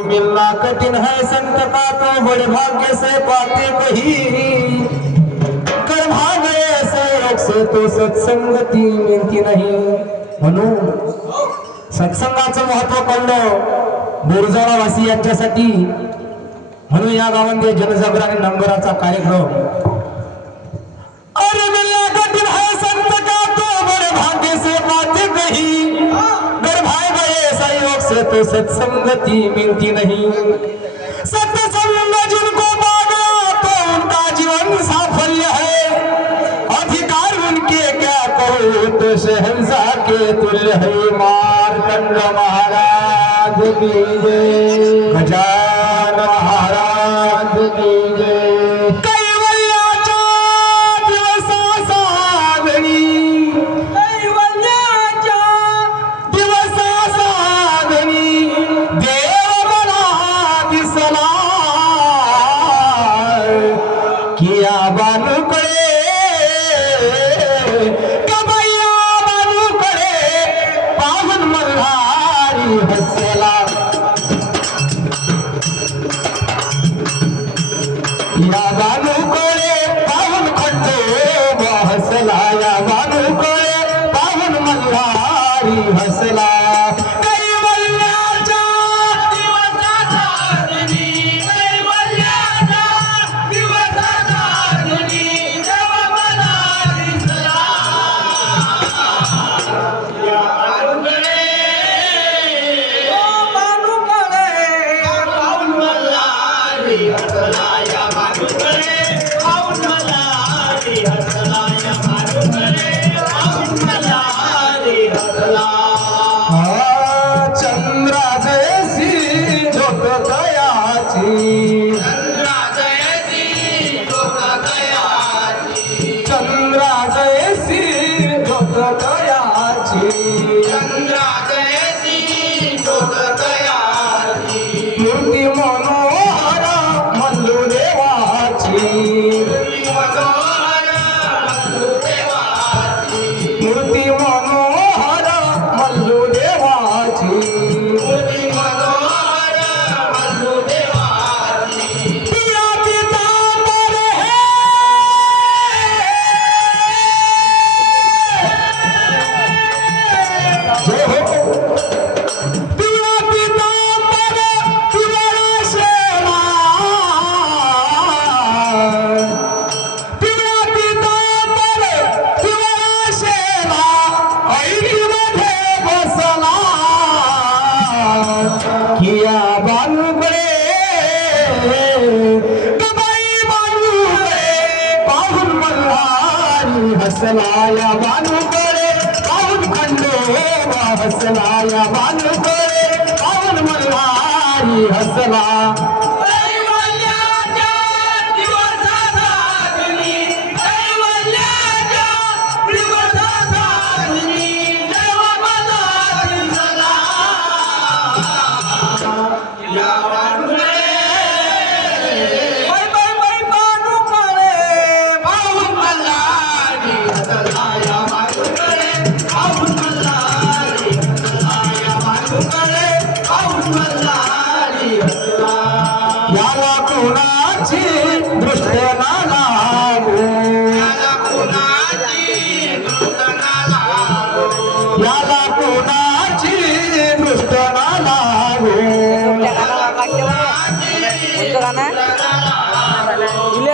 बिल्ला कठिन है संत का तो बड़े भाग्य से पाते कही। कर भाग्य ऐसे से तो सत्संगती मिळती नाही। म्हणून सत्संगाचं महत्त्व कळलं बोरजाळा वासी यांच्यासाठी म्हणून या गावामध्ये जनजागरण नंबराचा कार्यक्रम. अरे मिलना कठिन है संत का तो बड़े भाग्य से पाते कही। सहयोग से तो सत्संगति मिलती नहीं। सत्संग जिनको पाना तो उनका जीवन साफल्य है। अधिकार उनके क्या कहो तो शहंशाह के तुल्य है। मारकंड महाराज की जय। गजान महाराज की जय। देव मला दिसला. या बानूकडे, ओ पाहून मल्हारी हसला. या मल्हारी हसला या बालुकडे पाहून खंडोबा हसलाया बानू करे पाहून मल्हारी हसला.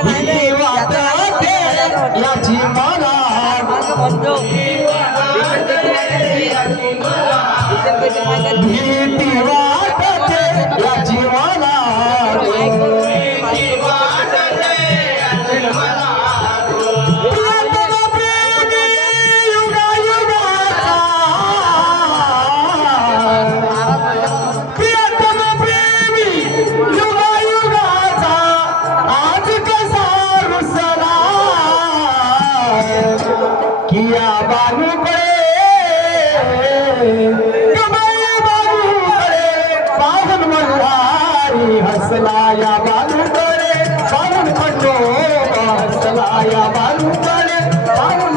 भीती वाटते याची मला भीती वाटते किया बानूकडे कमाई बानूकडे पाहून मल्हारी हसलाया या करे पावन खंडो हसलाया या करे पावन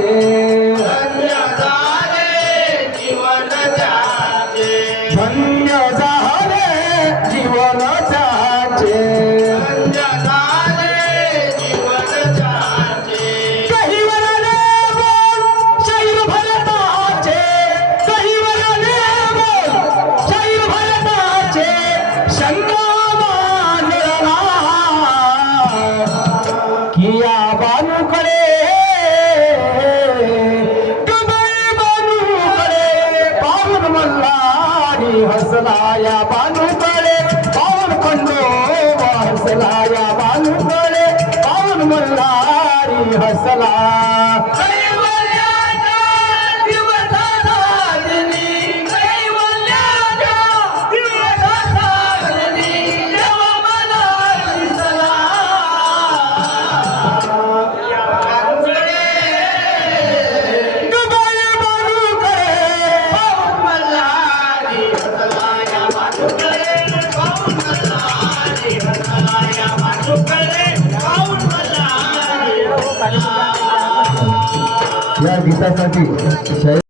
ser. हसला या गीतासाठी